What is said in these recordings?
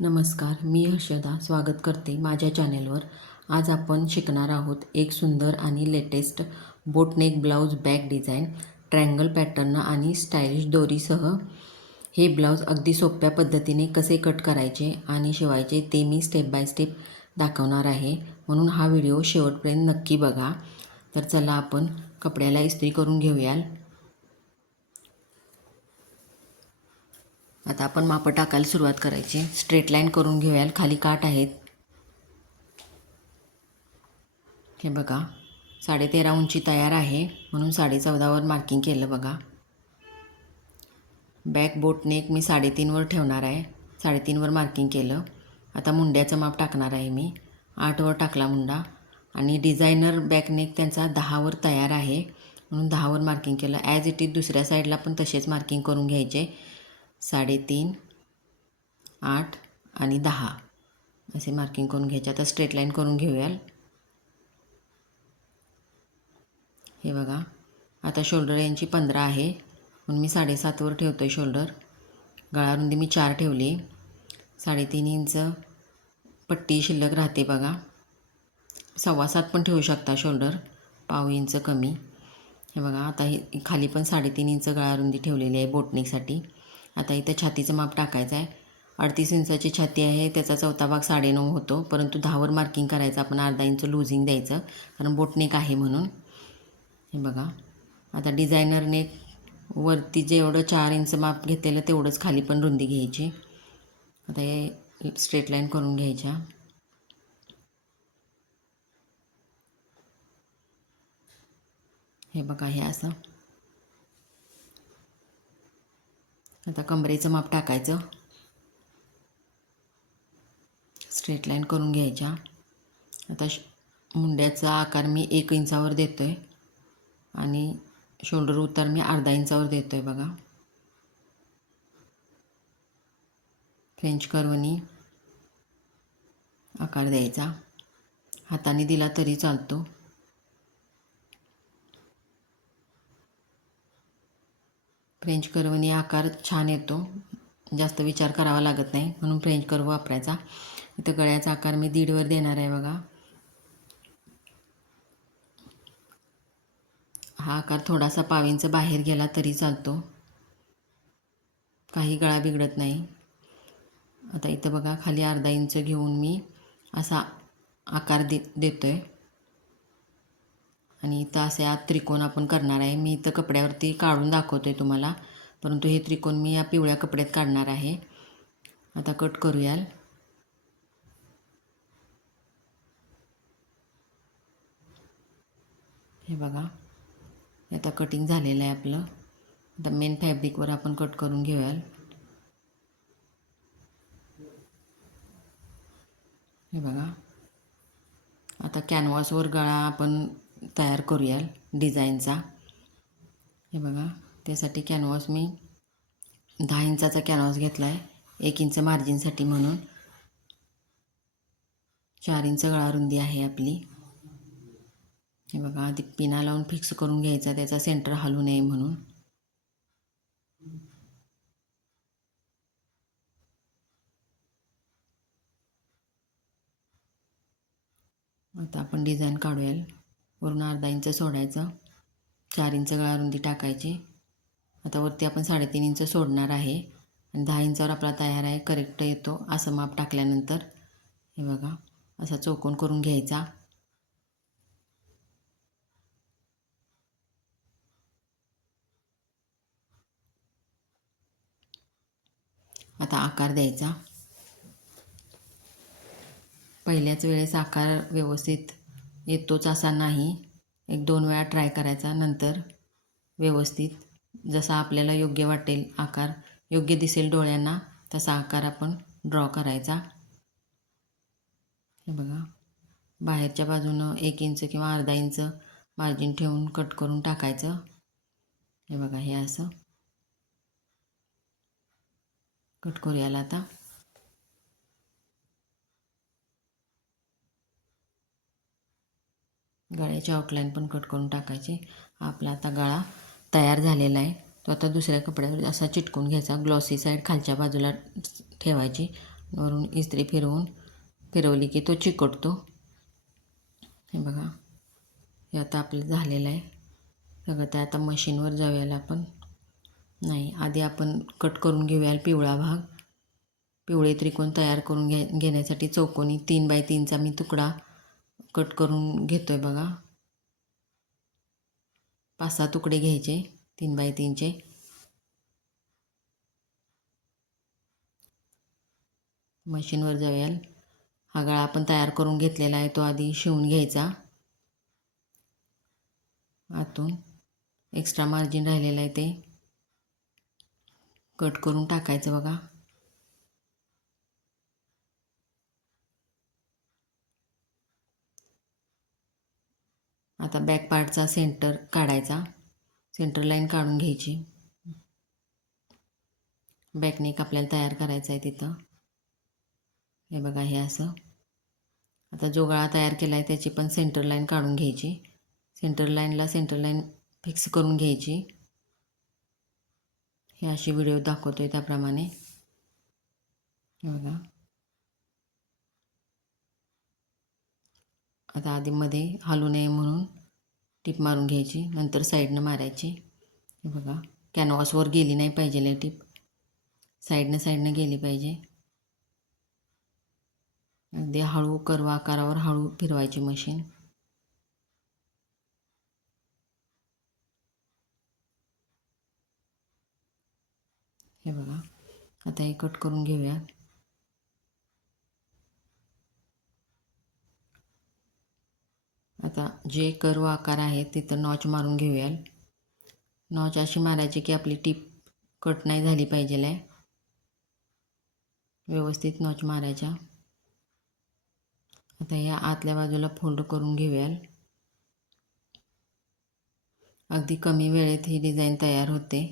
नमस्कार, मी हर्षदा स्वागत करते माझ्या चॅनेलवर. आज आपण शिकणार आहोत एक सुंदर आणि latest boatneck blouse back design triangle pattern आणि स्टायलिश दोरीसह. हे ब्लाऊज अगदी सोप्या पद्धतीने कसे कट करायचे आणि शिवायचे ते मी स्टेप बाय स्टेप दाखवणार आहे, म्हणून हा व्हिडिओ शेवटपर्यंत नक्की बघा. तर चला आपण कपड्याला इस्त्री करून घेऊयाल. आता आपण मापं टाकायला सुरुवात करायची. स्ट्रेट लाईन करून घेऊयाल. खाली काठ आहेत, हे बघा. 13.5 उंची तयार आहे, म्हणून 14.5वर मार्किंग केलं बघा. बॅक बोट नेक मी 3.5वर ठेवणार आहे. 3.5वर मार्किंग केलं. आता मुंड्याचं माप टाकणार आहे मी. 8वर टाकला मुंडा आणि डिझायनर बॅक नेक त्यांचा 10वर तयार आहे, म्हणून 10वर मार्किंग केलं. ॲज इट इज दुसऱ्या साईडला पण तसेच मार्किंग करून घ्यायचे. 3.5, 8 आणि 10 असे मार्किंग करून घ्यायचे. आता स्ट्रेट लाईन करून घेऊयाल. हे बघा. आता शोल्डर यांची 15 आहे, म्हणून मी 7.5वर ठेवतो आहे शोल्डर. गळारुंदी मी 4 ठेवली. 3.5 इंच पट्टी शिल्लक राहते बघा. 7.25 पण ठेवू शकता शोल्डर, पाव इंच कमी. हे बघा. आता हे खाली पण 3.5 इंच गळारुंदी ठेवलेली आहे बोटनेकसाठी. आता इथं छातीचं माप टाकायचं आहे. 38 इंचाची छाती आहे, त्याचा चौथा भाग 9.5 होतो, परंतु 10वर मार्किंग करायचं. आपण अर्धा इंच लूजिंग द्यायचं, कारण बोटनेक आहे म्हणून. हे बघा. आता डिझायनर नेक वरती जेवढं 4 इंच माप घेतलेलं तेवढंच खाली पण रुंदी घ्यायची. आता हे स्ट्रेट लाईन करून घ्यायच्या. हे बघा, हे असं. आता कमरेचं माप टाकायचं. स्ट्रेट लाईन करून घ्यायच्या. आता मुंड्याचा आकार मी 1 इंचावर देतो आहे आणि शोल्डर उतार मी अर्धा इंचावर देतो आहे बघा. फ्रेंच कर्वनी आकार द्यायचा. हाताने दिला तरी चालतो. फ्रेंच कर्वनी आकार छान येतो, जास्त विचार करावा लागत नाही, म्हणून फ्रेंच कर्व वापरायचा. इथं गळ्याचा आकार मी 1.5वर देणार आहे बघा. हा आकार थोडासा पाव इंच बाहेर गेला तरी चालतो, काही गळा बिघडत नाही. आता इथं बघा, खाली अर्धा इंच घेऊन मी असा आकार देतो आहे आणि इथं असे आत त्रिकोण आपण करणार आहे. मी इथं कपड्यावरती काढून दाखवतो आहे तुम्हाला, परंतु हे त्रिकोण मी या पिवळ्या कपड्यात काढणार आहे. आता कट करूयाल. हे बघा, आता कटिंग झालेलं आहे आपलं. आता मेन फॅब्रिकवर आपण कट करून घेऊयाल. हे बघा. आता कॅनव्हासवर गळा आपण तयार करूयाल डिझाईनचा. हे बघा, त्यासाठी कॅनव्हास मी 10 इंचाचा कॅनव्हास घेतला आहे, 1 इंच मार्जिनसाठी, म्हणून 4 इंच गळारुंदी आहे आपली. हे बघा, आधी पिना लावून फिक्स करून घ्यायचा, त्याचा सेंटर हलू नये म्हणून. आता आपण डिझाईन काढूयाल. वरून अर्धा इंच सोडायचं, 4 इंच गळारुंदी टाकायची. आता वरती आपण 3.5 इंच सोडणार आहे आणि 10 इंचावर आपला तयार आहे. करेक्ट येतो असं माप टाकल्यानंतर. हे बघा, असा चौकोन करून घ्यायचा. आता आकार द्यायचा. पहिल्याच वेळेस आकार व्यवस्थित येतोच असा नाही, 1-2 वेळा ट्राय करायचा. नंतर व्यवस्थित जसा आपल्याला योग्य वाटेल, आकार योग्य दिसेल डोळ्यांना, तसा आकार आपण ड्रॉ करायचा. हे बघा, बाहेरच्या बाजूनं 1 इंच किंवा अर्धा इंच मार्जिन ठेवून कट करून टाकायचं. हे बघा, हे असं कट करूयाला. आता गळ्याची आउटलाईन पण कट करून टाकायची. आपला आता गळा तयार झालेला आहे. तो आता दुसऱ्या कपड्यावर असा चिटकून घ्यायचा. ग्लॉसी साईड खालच्या बाजूला ठेवायची वरून इस्त्री फिरवली की तो चिकटतो. हे बघा, हे आता आपलं झालेलं आहे सगळं. ते आता मशीनवर जाऊयाला आपण. नाही, आधी आपण कट करून घेऊया पिवळा भाग. पिवळे त्रिकोण तयार करून घेण्यासाठी चौकोनी 3 बाय 3चा मी तुकडा कट करून घेतो आहे बघा. 5-6 तुकडे घ्यायचे 3 बाय 3चे. मशीनवर जाऊयाल. हा गळा आपण तयार करून घेतलेला आहे, तो आधी शिवून घ्यायचा. आतून एक्स्ट्रा मार्जिन राहिलेलं आहे ते कट करून टाकायचं बघा. आता बॅक पार्टचा सेंटर काढायचा. सेंटर लाईन काढून घ्यायची. बॅकनेक आपल्याला तयार करायचा आहे तिथं. हे बघा, हे असं. आता जो गळा तयार केला आहे त्याची पण सेंटर लाईन काढून घ्यायची. सेंटर लाईन फिक्स करून घ्यायची. हे अशी व्हिडिओ दाखवतोय त्याप्रमाणे. हे बघा, आता आधीमध्ये हलू नये म्हणून टीप मारून घ्यायची, नंतर साईडनं मारायची. हे बघा, कॅनव्हासवर गेली नाही पाहिजे टीप, साईडनं गेली पाहिजे. अगदी हळू कर्व आकारावर हळू फिरवायची मशीन. हे बघा, आता हे कट करून घेऊया. आता जे कर्व आकार आहे तिथं नॉच मारून घेऊया. नॉच अशी मारायची की आपली टीप कट नाही झाली पाहिजे आहे. व्यवस्थित नॉच मारायच्या. आता या आतल्या बाजूला फोल्ड करून घेऊया. अगदी कमी वेळेत ही डिझाईन तयार होते.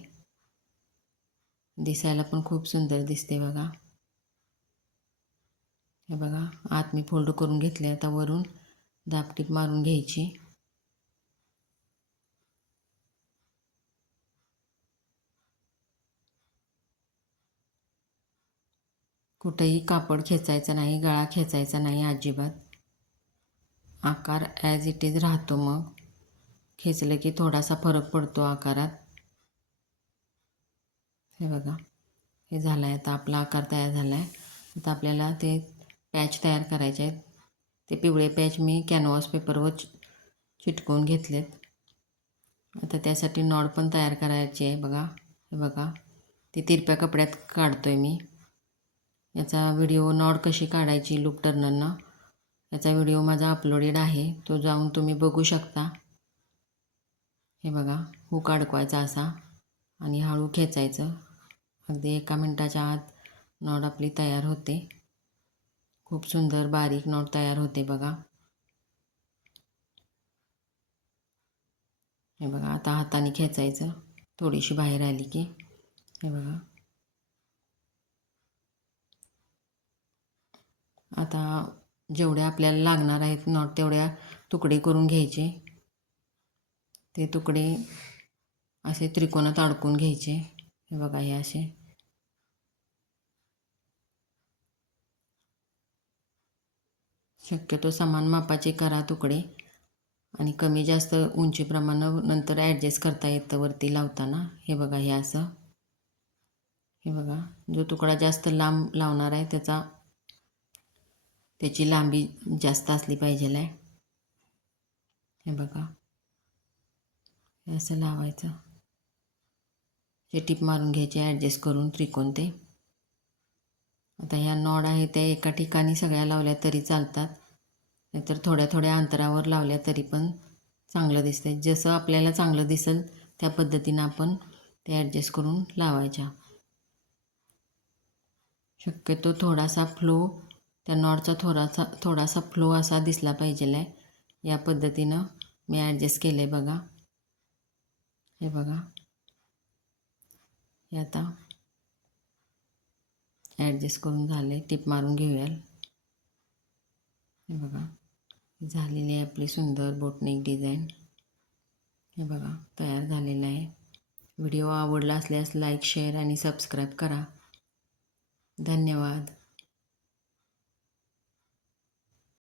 दिसायला पण खूप सुंदर दिसते बघा. हे बघा, आत मी फोल्ड करून घेतले. आता वरून दाबटीप मारून घ्यायची. कुठेही कापड खेचायचं नाही, गळा खेचायचा नाही अजिबात. आकार ॲज इट इज राहतो. मग खेचलं की थोडासा फरक पडतो आकारात. हे बघा, हे झालं आहे. आता आपला आकार तयार झाला आहे. आता आपल्याला ते पॅच तयार करायचे आहेत. ते पिवळे पॅच मी कॅनव्हास पेपरवर चिटकवून घेतलेत. आता त्यासाठी नॉड पण तयार करायची आहे बघा. हे बघा, ती तिरप्या कपड्यात काढतो आहे मी. याचा व्हिडिओ नॉड कशी काढायची लूप टर्नरनं, याचा व्हिडिओ माझा अपलोडेड आहे, तो जाऊन तुम्ही बघू शकता. हे बघा, हुक अडकवायचा असा आणि हळू खेचायचं. अगदी 1 मिनिटाच्या आत नॉड आपली तयार होते. खूप सुंदर बारीक नॉड तयार होते बघा. हे बघा, आता हाताने खेचायचं थोडीशी बाहेर आली की. हे बघा, आता जेवढ्या आपल्याला लागणार आहेत नॉट तेवढ्या तुकडे करून घ्यायचे. ते तुकडे असे त्रिकोणात अडकून घ्यायचे. हे बघा, हे असे. शक्यतो समान मापाचे करा तुकडे आणि कमी जास्त उंचीप्रमाणे नंतर ॲडजस्ट करता येतं वरती लावताना. हे बघा, हे असं. हे बघा, जो तुकडा जास्त लांब लावणार आहे त्याची लांबी जास्त असली पाहिजे आहे. हे बघा, हे असं लावायचं. हे टीप मारून घ्यायचे ॲडजस्ट करून त्रिकोण ते. आता ह्या नॉड आहे त्या एका ठिकाणी सगळ्या लावल्या तरी चालतात, नाहीतर थोड्या थोड्या अंतरावर लावल्या तरी पण चांगलं दिसते. जसं आपल्याला चांगलं दिसेल त्या पद्धतीनं आपण ते ॲडजस्ट करून लावायच्या. शक्यतो थोडासा फ्लो त्या नॉडचा थोडासा फ्लो असा दिसला पाहिजे आहे. या पद्धतीनं मी ॲडजस्ट केलं आहे बघा. हे बघा, हे आता ॲडजस्ट करून झाले. टिप मारून घेऊया. हे बघा, झालेली आहे आपली सुंदर बोटनेक डिझाईन. हे बघा, तयार झालेलं आहे. व्हिडिओ आवडला असल्यास लाईक, शेअर आणि सबस्क्राईब करा. धन्यवाद.